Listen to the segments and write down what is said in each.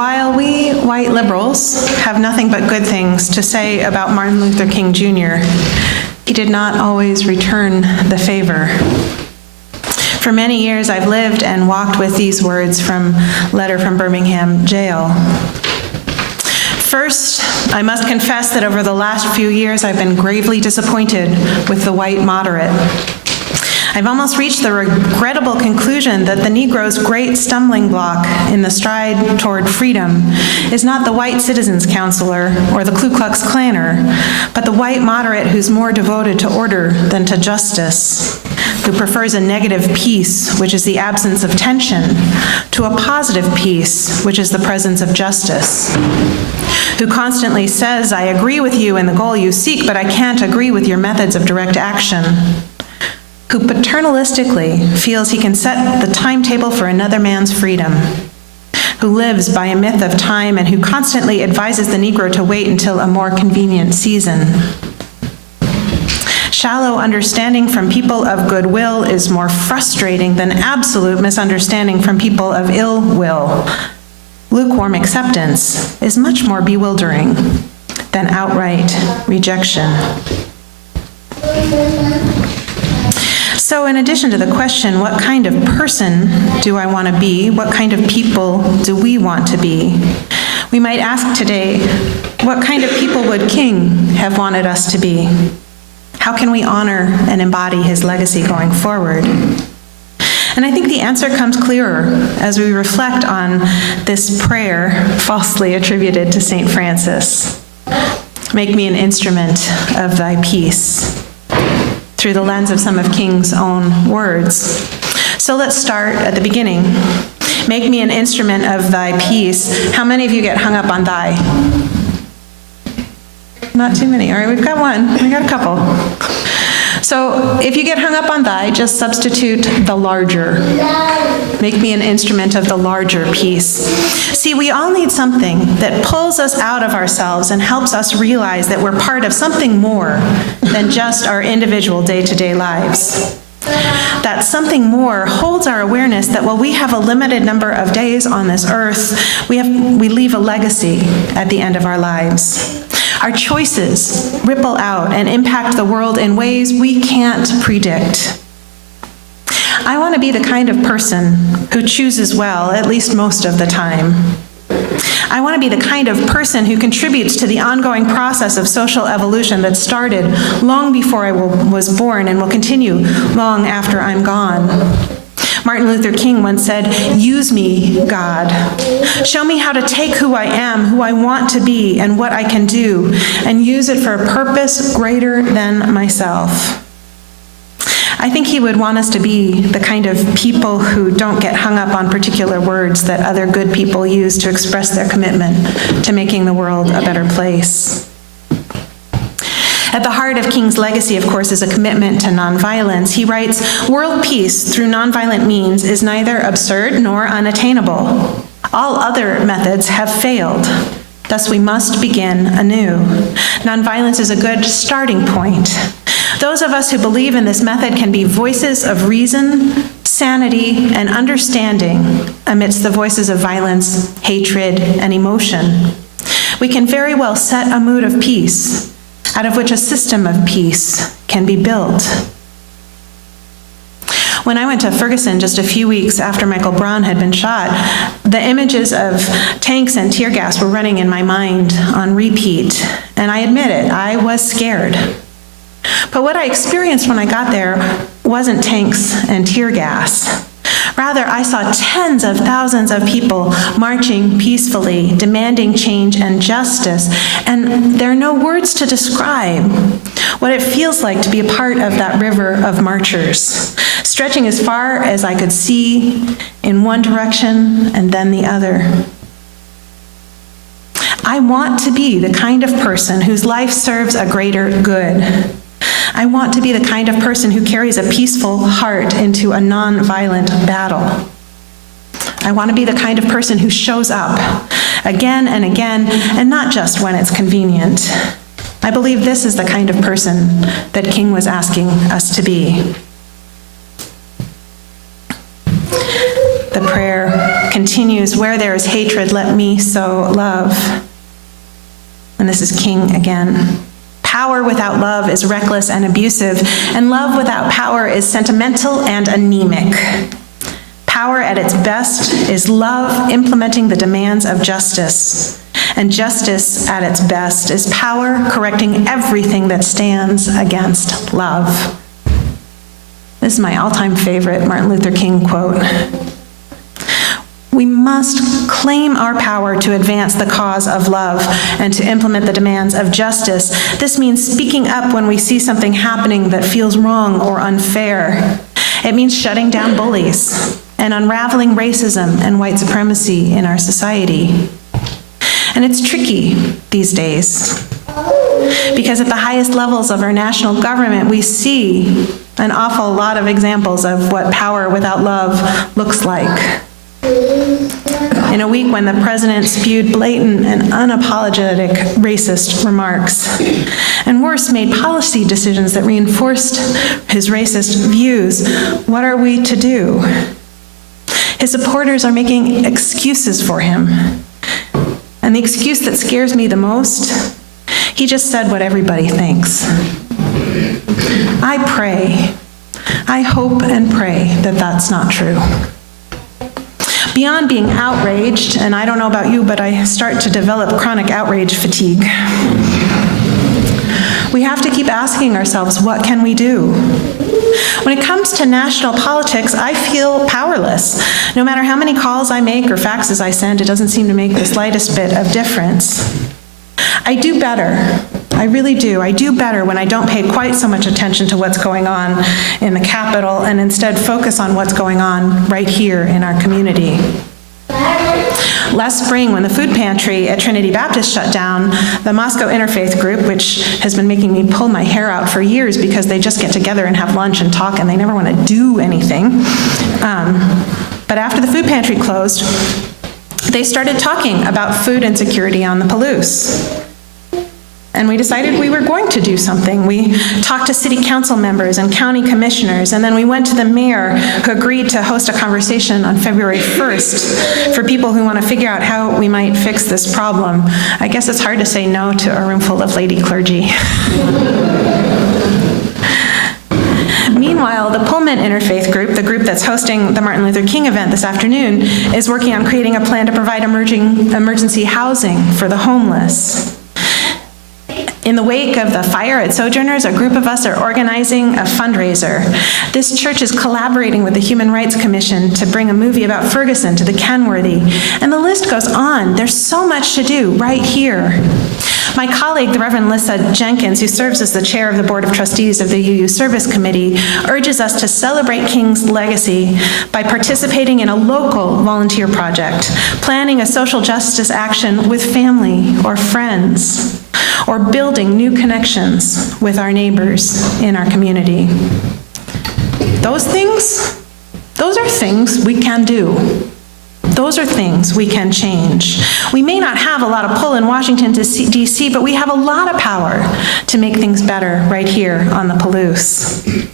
while we white liberals have nothing but good things to say about Martin Luther King Jr., he did not always return the favor. For many years, I've lived and walked with these words from a letter from Birmingham jail. First, I must confess that over the last few years, I've been gravely disappointed with the white moderate. I've almost reached the regrettable conclusion that the Negro's great stumbling block in the stride toward freedom is not the white citizens' counselor or the Ku Klux Klanner, but the white moderate who's more devoted to order than to justice, who prefers a negative peace, which is the absence of tension, to a positive peace, which is the presence of justice, who constantly says, I agree with you in the goal you seek, but I can't agree with your methods of direct action, who paternalistically feels he can set the timetable for another man's freedom, who lives by a myth of time and who constantly advises the Negro to wait until a more convenient season. Shallow understanding from people of goodwill is more frustrating than absolute misunderstanding from people of ill will. Lukewarm acceptance is much more bewildering than outright rejection. So in addition to the question, what kind of person do I want to be? What kind of people do we want to be? We might ask today, what kind of people would King have wanted us to be? How can we honor and embody his legacy going forward? And I think the answer comes clearer as we reflect on this prayer falsely attributed to St. Francis. Make me an instrument of thy peace, through the lens of some of King's own words. So let's start at the beginning. Make me an instrument of thy peace. How many of you get hung up on thy? Not too many. All right, we've got one. We got a couple. So if you get hung up on thy, just substitute the larger. Make me an instrument of the larger peace. See, we all need something that pulls us out of ourselves and helps us realize that we're part of something more than just our individual day-to-day lives. That something more holds our awareness that while we have a limited number of days on this earth, we leave a legacy at the end of our lives. Our choices ripple out and impact the world in ways we can't predict. I want to be the kind of person who chooses well, at least most of the time. I want to be the kind of person who contributes to the ongoing process of social evolution that started long before I was born and will continue long after I'm gone. Martin Luther King once said, "Use me, God. Show me how to take who I am, who I want to be, and what I can do, and use it for a purpose greater than myself." I think he would want us to be the kind of people who don't get hung up on particular words that other good people use to express their commitment to making the world a better place. At the heart of King's legacy, of course, is a commitment to nonviolence. He writes, "World peace through nonviolent means is neither absurd nor unattainable. All other methods have failed. Thus we must begin anew. Nonviolence is a good starting point. Those of us who believe in this method can be voices of reason, sanity, and understanding amidst the voices of violence, hatred, and emotion. We can very well set a mood of peace, out of which a system of peace can be built." When I went to Ferguson just a few weeks after Michael Braun had been shot, the images of tanks and tear gas were running in my mind on repeat, and I admit it, I was scared. But what I experienced when I got there wasn't tanks and tear gas. Rather, I saw tens of thousands of people marching peacefully, demanding change and justice, and there are no words to describe what it feels like to be a part of that river of marchers, stretching as far as I could see in one direction and then the other. I want to be the kind of person whose life serves a greater good. I want to be the kind of person who carries a peaceful heart into a nonviolent battle. I want to be the kind of person who shows up again and again, and not just when it's convenient. I believe this is the kind of person that King was asking us to be. The prayer continues, where there is hatred, let me sow love. And this is King again. Power without love is reckless and abusive, and love without power is sentimental and anemic. Power at its best is love implementing the demands of justice, and justice at its best is power correcting everything that stands against love. This is my all-time favorite Martin Luther King quote. We must claim our power to advance the cause of love and to implement the demands of justice. This means speaking up when we see something happening that feels wrong or unfair. It means shutting down bullies and unraveling racism and white supremacy in our society. And it's tricky these days, because at the highest levels of our national government, we see an awful lot of examples of what power without love looks like. In a week when the president spewed blatant and unapologetic racist remarks, and worse, made policy decisions that reinforced his racist views, what are we to do? His supporters are making excuses for him. And the excuse that scares me the most, he just said what everybody thinks. I pray, I hope and pray that that's not true. Beyond being outraged, and I don't know about you, but I start to develop chronic outrage fatigue. We have to keep asking ourselves, what can we do? When it comes to national politics, I feel powerless. No matter how many calls I make or faxes I send, it doesn't seem to make the slightest bit of difference. I do better. I really do. I do better when I don't pay quite so much attention to what's going on in the Capitol and instead focus on what's going on right here in our community. Last spring, when the food pantry at Trinity Baptist shut down, the Moscow Interfaith Group, which has been making me pull my hair out for years because they just get together and have lunch and talk and they never want to do anything. But after the food pantry closed, they started talking about food insecurity on the Palouse. And we decided we were going to do something. We talked to city council members and county commissioners, and then we went to the mayor, who agreed to host a conversation on February 1st for people who want to figure out how we might fix this problem. I guess it's hard to say no to a room full of lady clergy. Meanwhile, the Pullman Interfaith Group, the group that's hosting the Martin Luther King event this afternoon, is working on creating a plan to provide emergency housing for the homeless. In the wake of the fire at Sojourners, a group of us are organizing a fundraiser. This church is collaborating with the Human Rights Commission to bring a movie about Ferguson to the Kenworthy. And the list goes on. There's so much to do right here. My colleague, the Reverend Lissa Jenkins, who serves as the chair of the Board of Trustees of the UU Service Committee, urges us to celebrate King's legacy by participating in a local volunteer project, planning a social justice action with family or friends, or building new connections with our neighbors in our community. Those are things we can do. Those are things we can change. We may not have a lot of pull in Washington, D.C., but we have a lot of power to make things better right here on the Palouse.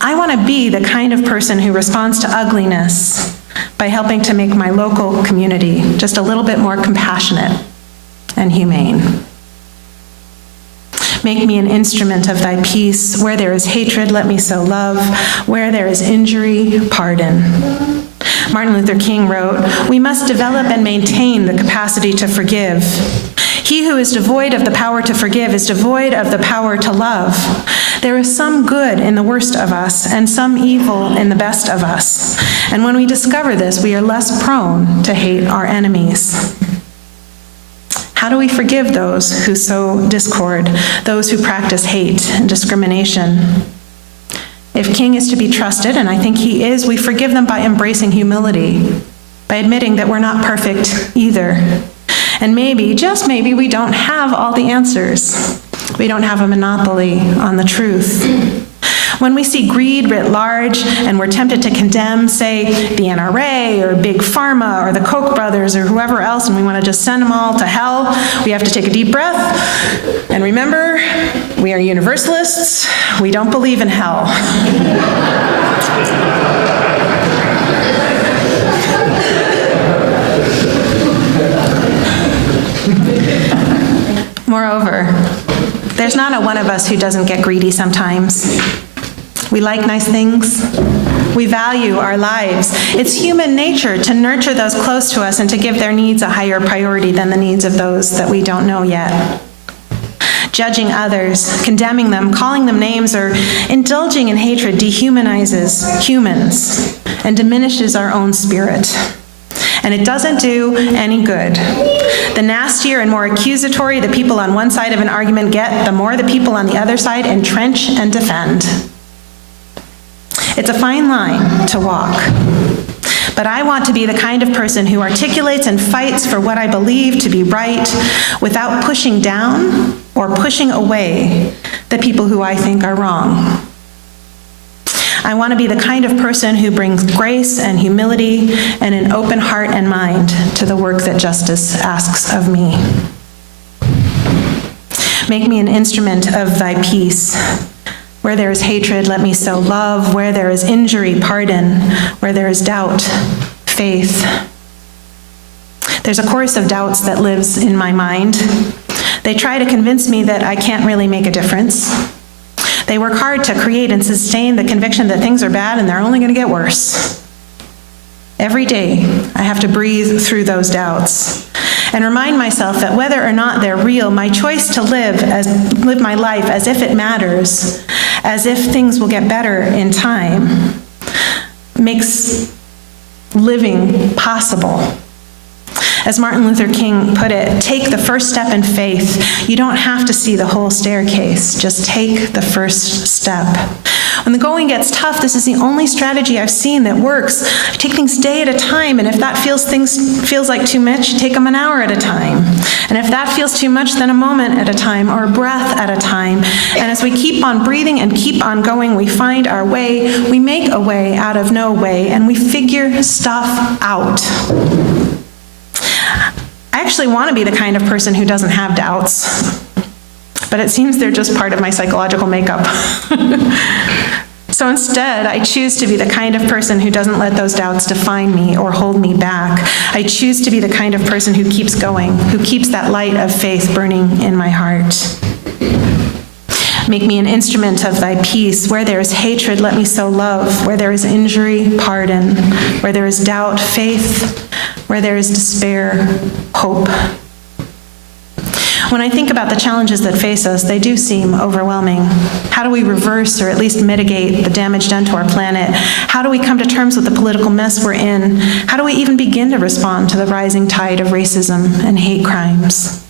I want to be the kind of person who responds to ugliness by helping to make my local community just a little bit more compassionate and humane. Make me an instrument of thy peace. Where there is hatred, let me sow love. Where there is injury, pardon. Martin Luther King wrote, "We must develop and maintain the capacity to forgive. He who is devoid of the power to forgive is devoid of the power to love. There is some good in the worst of us and some evil in the best of us. And when we discover this, we are less prone to hate our enemies." How do we forgive those who sow discord, those who practice hate and discrimination? If King is to be trusted, and I think he is, we forgive them by embracing humility, by admitting that we're not perfect either. And maybe, just maybe, we don't have all the answers. We don't have a monopoly on the truth. When we see greed writ large and we're tempted to condemn, say, the NRA or Big Pharma or the Koch brothers or whoever else, and we want to just send them all to hell, we have to take a deep breath and remember, we are universalists. We don't believe in hell. There's not a one of us who doesn't get greedy sometimes. We like nice things. We value our lives. It's human nature to nurture those close to us and to give their needs a higher priority than the needs of those that we don't know yet. Judging others, condemning them, calling them names, or indulging in hatred dehumanizes humans and diminishes our own spirit. And it doesn't do any good. The nastier and more accusatory the people on one side of an argument get, the more the people on the other side entrench and defend. It's a fine line to walk. But I want to be the kind of person who articulates and fights for what I believe to be right without pushing down or pushing away the people who I think are wrong. I want to be the kind of person who brings grace and humility and an open heart and mind to the work that justice asks of me. Make me an instrument of thy peace. Where there is hatred, let me sow love. Where there is injury, pardon. Where there is doubt, faith. There's a chorus of doubts that lives in my mind. They try to convince me that I can't really make a difference. They work hard to create and sustain the conviction that things are bad and they're only going to get worse. Every day, I have to breathe through those doubts and remind myself that whether or not they're real, my choice to live my life as if it matters, as if things will get better in time, makes living possible. As Martin Luther King put it, take the first step in faith. You don't have to see the whole staircase. Just take the first step. When the going gets tough, this is the only strategy I've seen that works. I take things day at a time, and if that feels like too much, take them an hour at a time. And if that feels too much, then a moment at a time, or a breath at a time. And as we keep on breathing and keep on going, we find our way, we make a way out of no way, and we figure stuff out. I actually want to be the kind of person who doesn't have doubts, but it seems they're just part of my psychological makeup. So instead, I choose to be the kind of person who doesn't let those doubts define me or hold me back. I choose to be the kind of person who keeps going, who keeps that light of faith burning in my heart. Make me an instrument of thy peace. Where there is hatred, let me sow love. Where there is injury, pardon. Where there is doubt, faith. Where there is despair, hope. When I think about the challenges that face us, they do seem overwhelming. How do we reverse or at least mitigate the damage done to our planet? How do we come to terms with the political mess we're in? How do we even begin to respond to the rising tide of racism and hate crimes?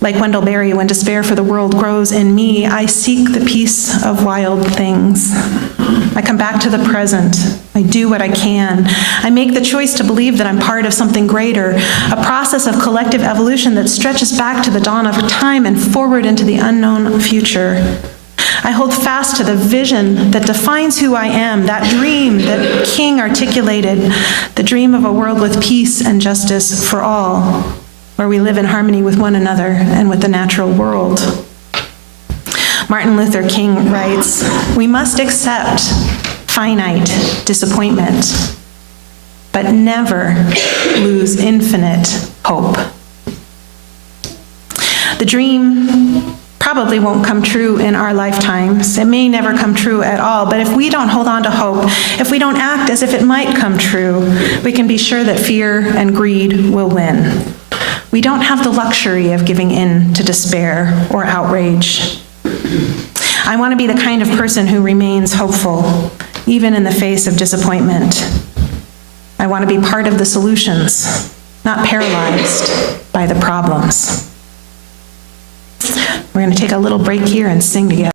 Like Wendell Berry, when despair for the world grows in me, I seek the peace of wild things. I come back to the present. I do what I can. I make the choice to believe that I'm part of something greater, a process of collective evolution that stretches back to the dawn of time and forward into the unknown future. I hold fast to the vision that defines who I am, that dream that King articulated, the dream of a world with peace and justice for all, where we live in harmony with one another and with the natural world. Martin Luther King writes, "We must accept finite disappointment, but never lose infinite hope." The dream probably won't come true in our lifetimes. It may never come true at all, but if we don't hold on to hope, if we don't act as if it might come true, we can be sure that fear and greed will win. We don't have the luxury of giving in to despair or outrage. I want to be the kind of person who remains hopeful, even in the face of disappointment. I want to be part of the solutions, not paralyzed by the problems. We're going to take a little break here and sing together.